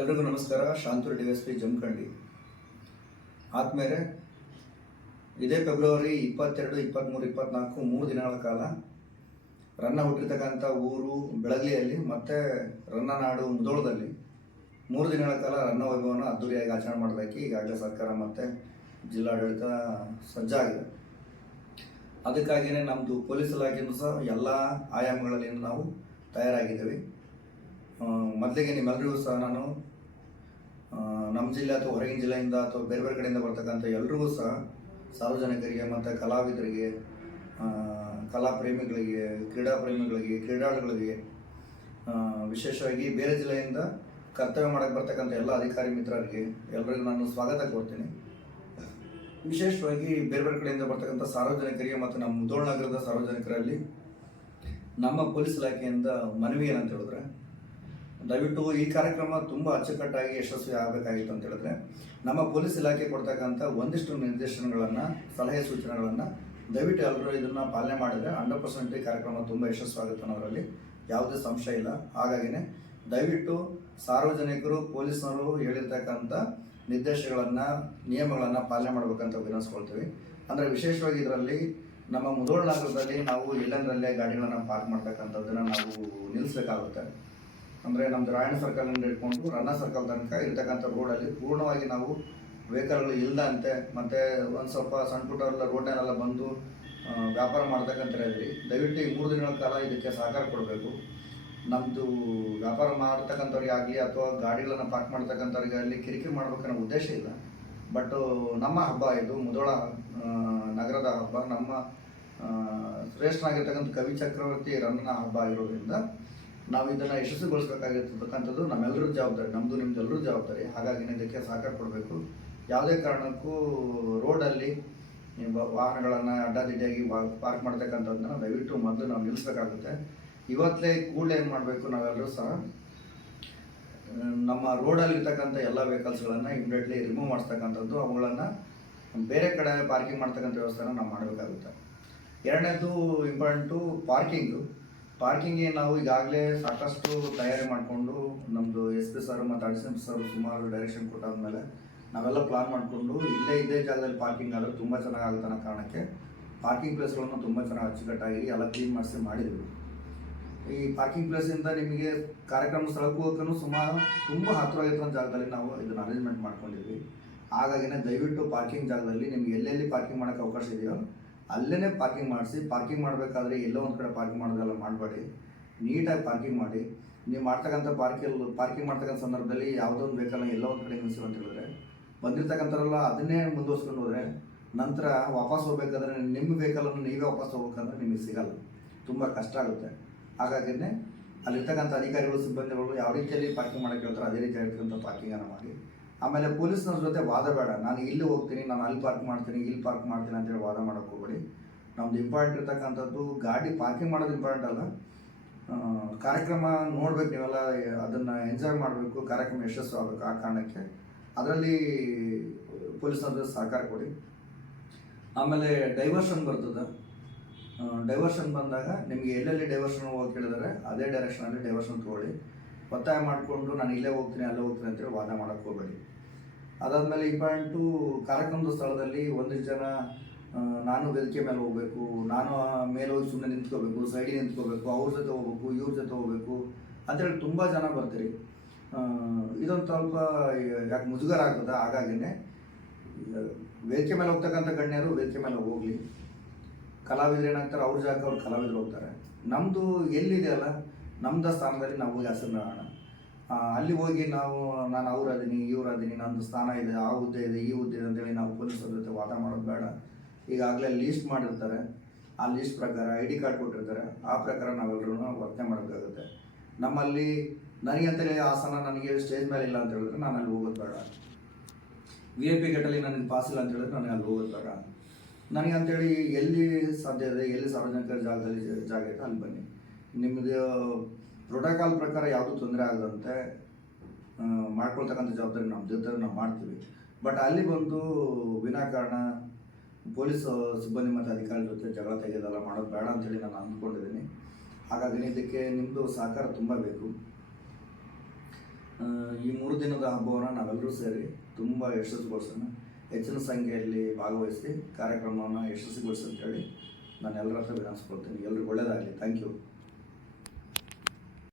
ಎಲ್ರಿಗೂ ನಮಸ್ಕಾರ. ಶಾಂತೂರು ಡಿ.ಎಸ್.ಪಿ ಜಮಖಂಡಿ. ಆದಮೇಲೆ ಇದೇ ಫೆಬ್ರವರಿ 22, 23, 24 3 ದಿನಗಳ ಕಾಲ ರನ್ನ ಹುಟ್ಟಿರ್ತಕ್ಕಂಥ ಊರು ಬೆಳಗ್ಲಿಯಲ್ಲಿ ಮತ್ತು ರನ್ನನಾಡು ಮುಧೋಳದಲ್ಲಿ 3 ದಿನಗಳ ಕಾಲ ರನ್ನ ವೈಭವನ ಅದ್ದೂರಿಯಾಗಿ ಆಚರಣೆ ಮಾಡೋದಕ್ಕೆ ಈಗಾಗಲೇ ಸರ್ಕಾರ ಮತ್ತು ಜಿಲ್ಲಾಡಳಿತ ಸಜ್ಜಾಗಿದೆ. ಅದಕ್ಕಾಗಿಯೇ ನಮ್ಮದು ಪೊಲೀಸ್ ಇಲಾಖೆಯೂ ಸಹ ಎಲ್ಲ ಆಯಾಮಗಳಲ್ಲಿ ನಾವು ತಯಾರಾಗಿದ್ದೇವೆ. ಮೊದಲಿಗೆ ನಿಮ್ಮೆಲ್ಲರಿಗೂ ಸಹ ನಾನು ನಮ್ಮ ಜಿಲ್ಲೆ ಅಥವಾ ಹೊರಗಿನ ಜಿಲ್ಲೆಯಿಂದ ಅಥವಾ ಬೇರೆ ಬೇರೆ ಕಡೆಯಿಂದ ಬರ್ತಕ್ಕಂಥ ಎಲ್ರಿಗೂ ಸಹ ಸಾರ್ವಜನಿಕರಿಗೆ ಮತ್ತು ಕಲಾವಿದರಿಗೆ, ಕಲಾ ಪ್ರೇಮಿಗಳಿಗೆ, ಕ್ರೀಡಾ ಪ್ರೇಮಿಗಳಿಗೆ, ಕ್ರೀಡಾಳುಗಳಿಗೆ, ವಿಶೇಷವಾಗಿ ಬೇರೆ ಜಿಲ್ಲೆಯಿಂದ ಕರ್ತವ್ಯ ಮಾಡೋಕ್ಕೆ ಬರ್ತಕ್ಕಂಥ ಎಲ್ಲ ಅಧಿಕಾರಿ ಮಿತ್ರರಿಗೆ ಎಲ್ಲರಿಗೂ ನಾನು ಸ್ವಾಗತ ಕೋರ್ತೀನಿ. ವಿಶೇಷವಾಗಿ ಬೇರೆ ಬೇರೆ ಕಡೆಯಿಂದ ಬರ್ತಕ್ಕಂಥ ಸಾರ್ವಜನಿಕರಿಗೆ ಮತ್ತು ನಮ್ಮ ಮುಧೋಳ ನಗರದ ಸಾರ್ವಜನಿಕರಲ್ಲಿ ನಮ್ಮ ಪೊಲೀಸ್ ಇಲಾಖೆಯಿಂದ ಮನವಿ ಏನಂತ ಹೇಳಿದ್ರೆ, ದಯವಿಟ್ಟು ಈ ಕಾರ್ಯಕ್ರಮ ತುಂಬ ಅಚ್ಚುಕಟ್ಟಾಗಿ ಯಶಸ್ವಿ ಆಗಬೇಕಾಗಿತ್ತು ಅಂತ ಹೇಳಿದ್ರೆ ನಮ್ಮ ಪೊಲೀಸ್ ಇಲಾಖೆ ಕೊಡ್ತಕ್ಕಂಥ ಒಂದಿಷ್ಟು ನಿರ್ದೇಶನಗಳನ್ನು, ಸಲಹೆ ಸೂಚನೆಗಳನ್ನು ದಯವಿಟ್ಟು ಎಲ್ಲರೂ ಇದನ್ನು ಪಾಲನೆ ಮಾಡಿದರೆ 100% ಈ ಕಾರ್ಯಕ್ರಮ ತುಂಬ ಯಶಸ್ವಾಗುತ್ತೆ ಅನ್ನೋದರಲ್ಲಿ ಯಾವುದೇ ಸಂಶಯ ಇಲ್ಲ. ಹಾಗಾಗಿನೇ ದಯವಿಟ್ಟು ಸಾರ್ವಜನಿಕರು ಪೊಲೀಸ್ನವರು ಹೇಳಿರ್ತಕ್ಕಂಥ ನಿರ್ದೇಶನಗಳನ್ನು, ನಿಯಮಗಳನ್ನು ಪಾಲನೆ ಮಾಡಬೇಕಂತ ವಿನಂತಿಸ್ಕೊಳ್ತೀವಿ. ಅಂದರೆ ವಿಶೇಷವಾಗಿ ಇದರಲ್ಲಿ ನಮ್ಮ ಮುಧೋಳ ನಗರದಲ್ಲಿ ನಾವು ಎಲ್ಲಂದರಲ್ಲೇ ಗಾಡಿಗಳನ್ನು ಪಾರ್ಕ್ ಮಾಡ್ತಕ್ಕಂಥದ್ದನ್ನು ನಾವು ನಿಲ್ಲಿಸಬೇಕಾಗುತ್ತೆ. ಅಂದರೆ ನಮ್ಮದು ರಾಯಣ್ಣ ಸರ್ಕಲಿಂದ ಹಿಡ್ಕೊಂಡು ರನ್ನ ಸರ್ಕಲ್ ತನಕ ಇರ್ತಕ್ಕಂಥ ರೋಡಲ್ಲಿ ಪೂರ್ಣವಾಗಿ ನಾವು ವೆಹಿಕಲ್ಗಳು ಇಲ್ಲದಂತೆ ಮತ್ತು ಒಂದು ಸ್ವಲ್ಪ ಸಣ್ಣ ಪುಟ್ಟವರೆಲ್ಲ ರೋಡ್ನೆಲ್ಲ ಬಂದು ವ್ಯಾಪಾರ ಮಾಡ್ತಕ್ಕಂಥ ಇದ್ರಿ. ದಯವಿಟ್ಟು ಈ 3 ದಿನಗಳ ಕಾಲ ಇದಕ್ಕೆ ಸಹಕಾರ ಕೊಡಬೇಕು. ನಮ್ಮದು ವ್ಯಾಪಾರ ಮಾಡ್ತಕ್ಕಂಥವ್ರಿಗೆ ಆಗಲಿ ಅಥವಾ ಗಾಡಿಗಳನ್ನು ಪಾರ್ಕ್ ಮಾಡ್ತಕ್ಕಂಥವ್ರಿಗೆ ಆಗಲಿ ಕಿರಿಕಿರಿ ಮಾಡ್ಬೇಕನ್ನೋ ಉದ್ದೇಶ ಇಲ್ಲ. ಬಟ್ ನಮ್ಮ ಹಬ್ಬ ಇದು, ಮುಧೋಳ ನಗರದ ಹಬ್ಬ, ನಮ್ಮ ಶ್ರೇಷ್ಠನಾಗಿರ್ತಕ್ಕಂಥ ಕವಿ ಚಕ್ರವರ್ತಿ ರನ್ನ ಹಬ್ಬ ಆಗಿರೋದ್ರಿಂದ ನಾವು ಇದನ್ನು ಯಶಸ್ವಿಗೊಳಿಸಬೇಕಾಗಿರ್ತಕ್ಕಂಥದ್ದು ನಮ್ಮೆಲ್ಲರೂ ಜವಾಬ್ದಾರಿ, ನಮ್ಮದು ನಿಮ್ಮದು ಎಲ್ಲರೂ ಜವಾಬ್ದಾರಿ. ಹಾಗಾಗಿ ಇದಕ್ಕೆ ಸಹಕಾರ ಕೊಡಬೇಕು. ಯಾವುದೇ ಕಾರಣಕ್ಕೂ ರೋಡಲ್ಲಿ ವಾಹನಗಳನ್ನು ಅಡ್ಡಾದಿಡ್ಡಿಯಾಗಿ ಪಾರ್ಕ್ ಮಾಡ್ತಕ್ಕಂಥದ್ದನ್ನ ದಯವಿಟ್ಟು ಮೊದಲು ನಾವು ನಿಲ್ಲಿಸಬೇಕಾಗುತ್ತೆ. ಇವತ್ತೇ ಕೂಡಲೇ ಏನು ಮಾಡಬೇಕು, ನಾವೆಲ್ಲರೂ ಸಹ ನಮ್ಮ ರೋಡಲ್ಲಿರ್ತಕ್ಕಂಥ ಎಲ್ಲ ವೆಹಿಕಲ್ಸ್ಗಳನ್ನು ಇಮಿಡಿಯೇಟ್ಲಿ ರಿಮೂವ್ ಮಾಡಿಸ್ತಕ್ಕಂಥದ್ದು, ಅವುಗಳನ್ನು ಬೇರೆ ಕಡೆ ಪಾರ್ಕಿಂಗ್ ಮಾಡ್ತಕ್ಕಂಥ ವ್ಯವಸ್ಥೆನ ನಾವು ಮಾಡಬೇಕಾಗುತ್ತೆ. ಎರಡನೇದು ಇಂಪಾರ್ಟೆಂಟು ಪಾರ್ಕಿಂಗ್ಗೆ ನಾವು ಈಗಾಗಲೇ ಸಾಕಷ್ಟು ತಯಾರಿ ಮಾಡಿಕೊಂಡು ನಮ್ಮದು SP ಸರ್ ಮತ್ತು ಅಡಿಷನಲ್ ಸರ್ ಸುಮಾರು ಡೈರೆಕ್ಷನ್ ಕೊಟ್ಟಾದ್ಮೇಲೆ ನಾವೆಲ್ಲ ಪ್ಲಾನ್ ಮಾಡಿಕೊಂಡು ಇದೇ ಜಾಗದಲ್ಲಿ ಪಾರ್ಕಿಂಗ್ ಆದರೆ ತುಂಬ ಚೆನ್ನಾಗಾಗುತ್ತೆ ಅನ್ನೋ ಕಾರಣಕ್ಕೆ ಪಾರ್ಕಿಂಗ್ ಪ್ಲೇಸ್ಗಳನ್ನು ತುಂಬ ಚೆನ್ನಾಗಿ ಅಚ್ಚುಕಟ್ಟಾಗಿ ಎಲ್ಲ ಕ್ಲೀನ್ ಮಾಡಿದ್ವಿ. ಈ ಪಾರ್ಕಿಂಗ್ ಪ್ಲೇಸಿಂದ ನಿಮಗೆ ಕಾರ್ಯಕ್ರಮ ಸ್ಥಳಕ್ಕೂ ಹೋಗೋಕ್ಕೂ ಸುಮಾರು ತುಂಬ ಹತ್ತಿರವಾಗಿರೋ ಜಾಗದಲ್ಲಿ ನಾವು ಇದನ್ನು ಅರೇಂಜ್ಮೆಂಟ್ ಮಾಡ್ಕೊಂಡಿದ್ವಿ. ಹಾಗಾಗಿನೇ ದಯವಿಟ್ಟು ಪಾರ್ಕಿಂಗ್ ಜಾಗದಲ್ಲಿ ನಿಮ್ಗೆ ಎಲ್ಲೆಲ್ಲಿ ಪಾರ್ಕಿಂಗ್ ಮಾಡೋಕ್ಕೆ ಅವಕಾಶ ಇದೆಯೋ ಅಲ್ಲೇ ಪಾರ್ಕಿಂಗ್ ಮಾಡಿಸಿ. ಪಾರ್ಕಿಂಗ್ ಮಾಡಬೇಕಾದ್ರೆ ಎಲ್ಲೋ ಒಂದು ಕಡೆ ಪಾರ್ಕಿಂಗ್ ಮಾಡೋದೆಲ್ಲ ಮಾಡಬೇಡಿ, ನೀಟಾಗಿ ಪಾರ್ಕಿಂಗ್ ಮಾಡಿ. ನೀವು ಮಾಡ್ತಕ್ಕಂಥ ಪಾರ್ಕಿಂಗ್ ಮಾಡ್ತಕ್ಕಂಥ ಸಂದರ್ಭದಲ್ಲಿ ಯಾವುದೋ ಒಂದು ವೆಹಿಕಲ್ನ ಎಲ್ಲೋ ಒಂದು ಕಡೆ ನಿಲ್ಲಿಸಿ ಅಂತ ಹೇಳಿದ್ರೆ ಬಂದಿರ್ತಕ್ಕಂಥವ್ರೆಲ್ಲ ಅದನ್ನೇ ಮುಂದುವರ್ಸ್ಕೊಂಡು ಹೋದರೆ ನಂತರ ವಾಪಸ್ ಹೋಗ್ಬೇಕಾದ್ರೆ ನಿಮ್ಮ ವೆಹಿಕಲನ್ನು ನೀವೇ ವಾಪಸ್ ಹೋಗ್ಬೇಕಂದ್ರೆ ನಿಮಗೆ ಸಿಗಲ್ಲ, ತುಂಬ ಕಷ್ಟ ಆಗುತ್ತೆ. ಹಾಗಾಗಿನೇ ಅಲ್ಲಿರ್ತಕ್ಕಂಥ ಅಧಿಕಾರಿಗಳು, ಸಿಬ್ಬಂದಿಗಳು ಯಾವ ರೀತಿಯಲ್ಲಿ ಪಾರ್ಕಿಂಗ್ ಮಾಡೋಕ್ಕೆ ಹೇಳ್ತಾರೆ ಅದೇ ರೀತಿ ಆಗಿರ್ತಕ್ಕಂಥ ಪಾರ್ಕಿಂಗನ್ನು ಮಾಡಿ. ಆಮೇಲೆ ಪೊಲೀಸ್ನವ್ರ ಜೊತೆ ವಾದ ಬೇಡ, ನಾನು ಇಲ್ಲಿ ಹೋಗ್ತೀನಿ, ನಾನು ಅಲ್ಲಿ ಪಾರ್ಕ್ ಮಾಡ್ತೀನಿ, ಇಲ್ಲಿ ಪಾರ್ಕ್ ಮಾಡ್ತೀನಿ ಅಂತೇಳಿ ವಾದ ಮಾಡೋಕ್ಕೆ ಹೋಗ್ಬೇಡಿ. ನಮ್ದು ಇಂಪಾರ್ಟೆಂಟ್ ಇರ್ತಕ್ಕಂಥದ್ದು ಗಾಡಿ ಪಾರ್ಕಿಂಗ್ ಮಾಡೋದು ಇಂಪಾರ್ಟೆಂಟ್ ಅಲ್ಲ, ಕಾರ್ಯಕ್ರಮ ನೋಡ್ಬೇಕು, ನೀವೆಲ್ಲ ಅದನ್ನು ಎಂಜಾಯ್ ಮಾಡಬೇಕು, ಕಾರ್ಯಕ್ರಮ ಯಶಸ್ಸು ಆಗಬೇಕು. ಆ ಕಾರಣಕ್ಕೆ ಅದರಲ್ಲಿ ಪೊಲೀಸ್ನವ್ರ ಸಹಕಾರ ಕೊಡಿ. ಆಮೇಲೆ ಡೈವರ್ಷನ್ ಬರ್ತದೆ. ಡೈವರ್ಷನ್ ಬಂದಾಗ ನಿಮಗೆ ಎಲ್ಲೆಲ್ಲಿ ಡೈವರ್ಷನ್ ಹೋಗೋಕೆ ಹೇಳಿದರೆ ಅದೇ ಡೈರೆಕ್ಷನಲ್ಲಿ ಡೈವರ್ಷನ್ ತೊಗೊಳ್ಳಿ. ಒತ್ತಾಯ ಮಾಡಿಕೊಂಡು ನಾನು ಇಲ್ಲೇ ಹೋಗ್ತೀನಿ ಅಲ್ಲೇ ಹೋಗ್ತೀನಿ ಅಂತೇಳಿ ವಾದ ಮಾಡೋಕ್ಕೆ ಹೋಗಬೇಡಿ. ಅದಾದಮೇಲೆ ಇಂಪಾರ್ಟೆಂಟು ಕಾರ್ಯಕ್ರಮದ ಸ್ಥಳದಲ್ಲಿ ಒಂದಿಷ್ಟು ಜನ ನಾನು ವೇದಿಕೆ ಮೇಲೆ ಹೋಗಬೇಕು, ನಾನು ಮೇಲೆ ಹೋಗಿ ಸುಮ್ಮನೆ ನಿಂತ್ಕೋಬೇಕು, ಸೈಡಿಗೆ ನಿಂತ್ಕೋಬೇಕು, ಅವ್ರ ಜೊತೆ ಹೋಗ್ಬೇಕು, ಇವ್ರ ಜೊತೆ ಹೋಗಬೇಕು ಅಂತೇಳಿ ತುಂಬ ಜನ ಬರ್ತೀರಿ. ಇದೊಂದು ಸ್ವಲ್ಪ ಯಾಕೆ ಮುಜುಗರ ಆಗ್ತದೆ. ಹಾಗಾಗಿನೇ ವೇದಿಕೆ ಮೇಲೆ ಹೋಗ್ತಕ್ಕಂಥ ಗಣ್ಯರು ವೇದಿಕೆ ಮೇಲೆ ಹೋಗಲಿ. ಕಲಾವಿದರು ಏನಾಗ್ತಾರೆ, ಅವ್ರ ಜಾಗಕ್ಕೆ ಅವ್ರು ಕಲಾವಿದರು ಹೋಗ್ತಾರೆ. ನಮ್ಮದು ಎಲ್ಲಿದೆಯಲ್ಲ ನಮ್ಮದ ಸ್ಥಾನದಲ್ಲಿ ನಾವು ಹೋಗಿ ಹೆಸರು ಮಾಡೋಣ. ಅಲ್ಲಿ ಹೋಗಿ ನಾನು ಅವ್ರದೀನಿ ಇವ್ರದೀನಿ, ನಮ್ಮದು ಸ್ಥಾನ ಇದೆ, ಆ ಹುದ್ದೆ ಇದೆ, ಈ ಹುದ್ದೆ ಇದೆ ಅಂತೇಳಿ ನಾವು ಪೊಲೀಸರ ಜೊತೆ ವಾದ ಮಾಡೋದು ಬೇಡ. ಈಗಾಗಲೇ ಲೀಸ್ಟ್ ಮಾಡಿರ್ತಾರೆ, ಆ ಲೀಸ್ಟ್ ಪ್ರಕಾರ ID ಕಾರ್ಡ್ ಕೊಟ್ಟಿರ್ತಾರೆ, ಆ ಪ್ರಕಾರ ನಾವೆಲ್ಲರೂ ವರ್ತನೆ ಮಾಡೋಕ್ಕಾಗುತ್ತೆ. ನಮ್ಮಲ್ಲಿ ನನಗೆ ಅಂತೇಳಿ ಆಸನ ನನಗೆ ಸ್ಟೇಜ್ ಮೇಲೆ ಇಲ್ಲ ಅಂತ ಹೇಳಿದ್ರೆ ನಾನು ಅಲ್ಲಿ ಹೋಗೋದು ಬೇಡ. VIP ಗೇಟಲ್ಲಿ ನನಗೆ ಪಾಸ್ ಇಲ್ಲ ಅಂತ ಹೇಳಿದ್ರೆ ನನಗೆ ಅಲ್ಲಿ ಹೋಗೋದು ಬೇಡ. ನನಗೆ ಅಂತೇಳಿ ಎಲ್ಲಿ ಸಾಧ್ಯ ಇದೆ, ಎಲ್ಲಿ ಸಾರ್ವಜನಿಕರ ಜಾಗ ಇದೆ ಅಲ್ಲಿ ಬನ್ನಿ. ನಿಮ್ಮದು ಪ್ರೋಟೋಕಾಲ್ ಪ್ರಕಾರ ಯಾವುದೂ ತೊಂದರೆ ಆಗದಂತೆ ಮಾಡ್ಕೊಳ್ತಕ್ಕಂಥ ಜವಾಬ್ದಾರಿ ನಮ್ಮ ಜೊತೆ ನಾವು ಮಾಡ್ತೀವಿ. ಬಟ್ ಅಲ್ಲಿ ಬಂದು ವಿನಾಕಾರಣ ಪೊಲೀಸ್ ಸಿಬ್ಬಂದಿ ಮತ್ತು ಅಧಿಕಾರಿ ಜೊತೆ ಜಗಳ ತೆಗೆಯೋದೆಲ್ಲ ಮಾಡೋದು ಬೇಡ ಅಂತೇಳಿ ನಾನು ಅಂದ್ಕೊಂಡಿದ್ದೀನಿ. ಹಾಗಾಗಿ ಇದಕ್ಕೆ ನಿಮ್ಮದು ಸಹಕಾರ ತುಂಬ ಬೇಕು. ಈ 3 ದಿನದ ಹಬ್ಬವನ್ನು ನಾವೆಲ್ಲರೂ ಸೇರಿ ತುಂಬ ಯಶಸ್ವಿಗೊಳಿಸೋಣ, ಹೆಚ್ಚಿನ ಸಂಖ್ಯೆಯಲ್ಲಿ ಭಾಗವಹಿಸಿ ಕಾರ್ಯಕ್ರಮವನ್ನು ಯಶಸ್ವಿಗೊಳಿಸಿ ಅಂತೇಳಿ ನಾನು ಎಲ್ಲರ ಹತ್ರ ವಿನಂತಿಸ್ಕೊಳ್ತೀನಿ. ಎಲ್ರಿಗೂ ಒಳ್ಳೆಯದಾಗಲಿ. Thank you.